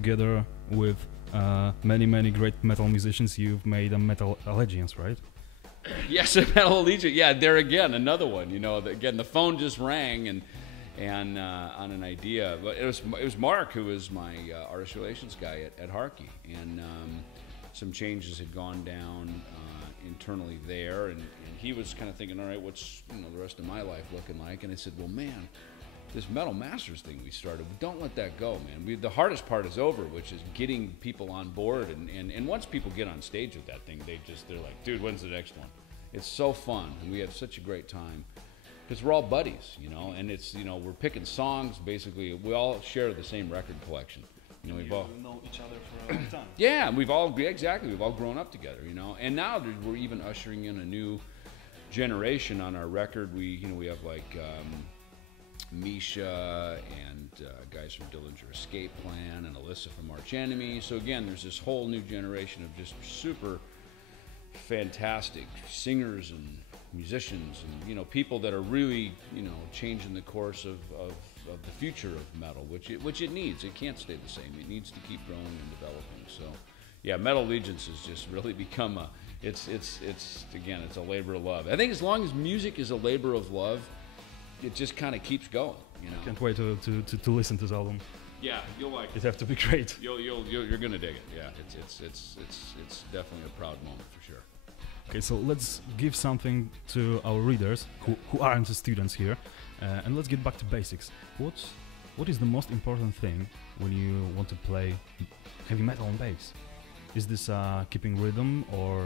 together with many great metal musicians. You've made a metal allegiance, right? Yes, a metal allegiance. Yeah, there again, another one. You know, again, the phone just rang and on an idea. But it was Mark who was my artist relations guy at Harkey, and some changes had gone down internally there, and he was kind of thinking, all right, what's the rest of my life looking like? And I said, well, man, this Metal Masters thing we started, don't let that go, man. The hardest part is over, which is getting people on board, and once people get on stage with that thing, they're like, dude, when's the next one? It's so fun, and we have such a great time. Because we're all buddies, and it's, we're picking songs, basically. We all share the same record collection. We've all know each other for a long time. Yeah, we've all grown up together, And now we're even ushering in a new generation on our record. We have like Misha and guys from Dillinger Escape Plan and Alyssa from Arch Enemy. So again, there's this whole new generation of just super fantastic singers and musicians and people that are really changing the course of the future of metal, which it needs. It can't stay the same. It needs to keep growing and developing. So yeah, Metal Allegiance has just really become it's a labor of love. I think as long as music is a labor of love, it just kind of keeps going. Can't wait to listen to this album. Yeah, you'll like it. It have to be great. You're gonna dig it. Yeah, it's definitely a proud moment for sure. Okay, so let's give something to our readers who aren't the students here, and let's get back to basics. What is the most important thing when you want to play heavy metal on bass? Is this keeping rhythm, or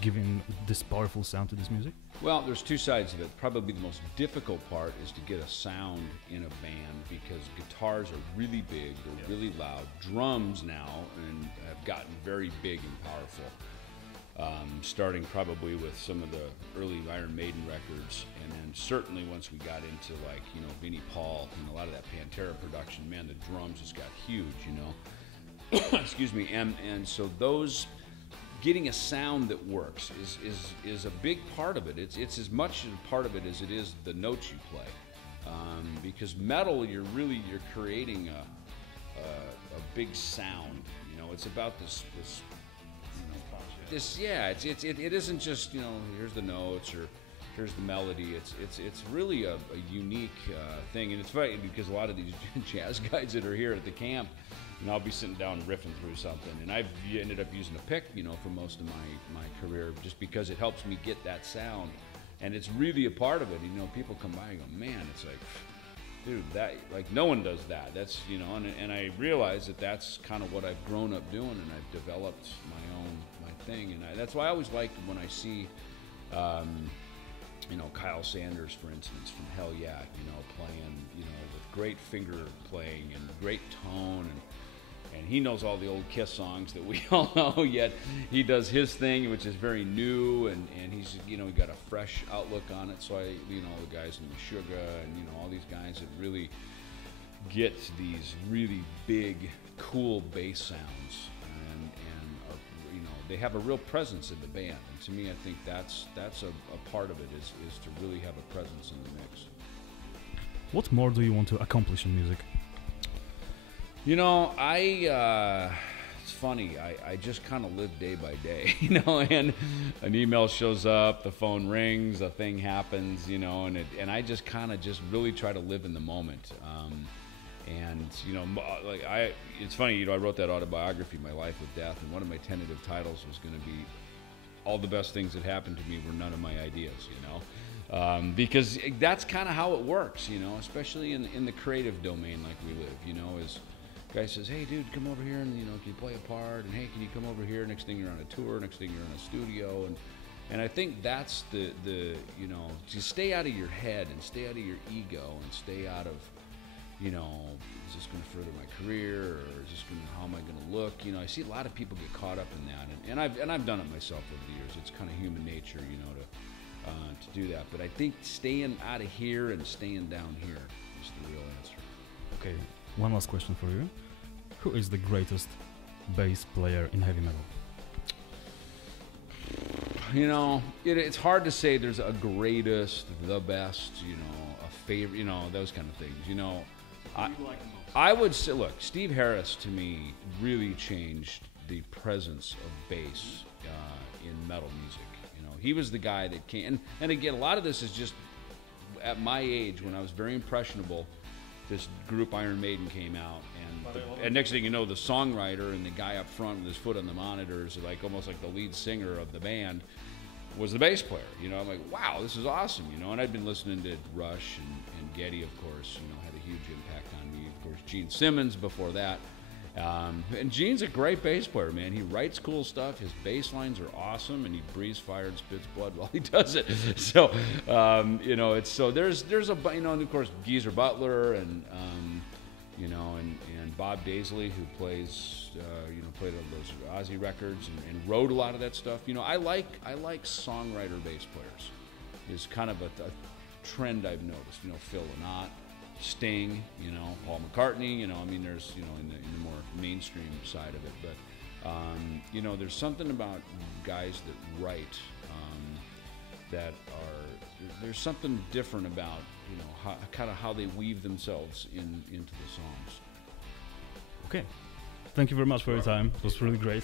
giving this powerful sound to this music? Well, there's two sides of it. Probably the most difficult part is to get a sound in a band, because guitars are really big, they're really loud. Drums now have gotten very big and powerful. Starting probably with some of the early Iron Maiden records, and then certainly once we got into like Vinnie Paul and a lot of that Pantera production, man, the drums just got huge, Excuse me, and so those getting a sound that works is a big part of it. It's as much a part of it as it is the notes you play, because metal you're creating a big sound. It's about this. It isn't just here's the notes or here's the melody. It's really a unique thing, and it's funny because a lot of these jazz guys that are here at the camp, I'll be sitting down riffing through something, and I've ended up using a pick, for most of my career, just because it helps me get that sound, and it's really a part of it. People come by and go, man, it's like, dude, that like no one does that. That's and I realize that that's kind of what I've grown up doing, and I've developed my thing, and that's why I always like when I see Kyle Sanders, for instance, from Hell Yeah, playing with great finger playing and great tone, and he knows all the old Kiss songs that we all know, yet he does his thing, which is very new, and he's he got a fresh outlook on it. So the guys in Meshuggah and all these guys that really get these really big, cool bass sounds, and they have a real presence in the band, and to me, I think that's a part of it is to really have a presence in the mix. What more do you want to accomplish in music? It's funny. I just kind of live day by day, and an email shows up, the phone rings, a thing happens, and I just kind of just really try to live in the moment. It's funny, I wrote that autobiography, My Life with Death, and one of my tentative titles was going to be all the best things that happened to me were none of my ideas, because that's kind of how it works, especially in the creative domain like we live, is guy says, hey dude, come over here and can you play a part, and hey, can you come over here, next thing you're on a tour, next thing you're in a studio, and I think that's the to stay out of your head and stay out of your ego and stay out of is this going to further my career, or is this how am I going to look? I see a lot of people get caught up in that, and I've done it myself over the years. It's kind of human nature, to do that. But I think staying out of here and staying down here is the real answer. Okay, one last question for you. Who is the greatest bass player in heavy metal? It's hard to say there's a greatest, the best, a favorite, those kind of things. I would say, look, Steve Harris to me really changed the presence of bass in metal music. You know, he was the guy that came, and again, a lot of this is just at my age when I was very impressionable. This group Iron Maiden came out, and next thing you know, the songwriter and the guy up front with his foot on the monitors, like almost like the lead singer of the band, was the bass player. You know, I'm like, wow, this is awesome. You know, and I'd been listening to Rush and Geddy, of course. You know, had a huge impact on me. Of course, Gene Simmons before that. And Gene's a great bass player, man. He writes cool stuff. His bass lines are awesome, and he breathes fire and spits blood while he does it. So, you know, it's so there's a, you know, and of course Geezer Butler and you know, and Bob Daisley, who plays you know, played on those Ozzy records and wrote a lot of that stuff. You know, I like songwriter bass players. Is kind of a trend I've noticed. You know, Phil Lynott, Sting, you know, Paul McCartney, you know, I mean, there's, you know, in the more mainstream side of it, but, you know, there's something about guys that write that there's something different about, you know, kind of how they weave themselves into the songs. Okay. Thank you very much for your time. It was really great.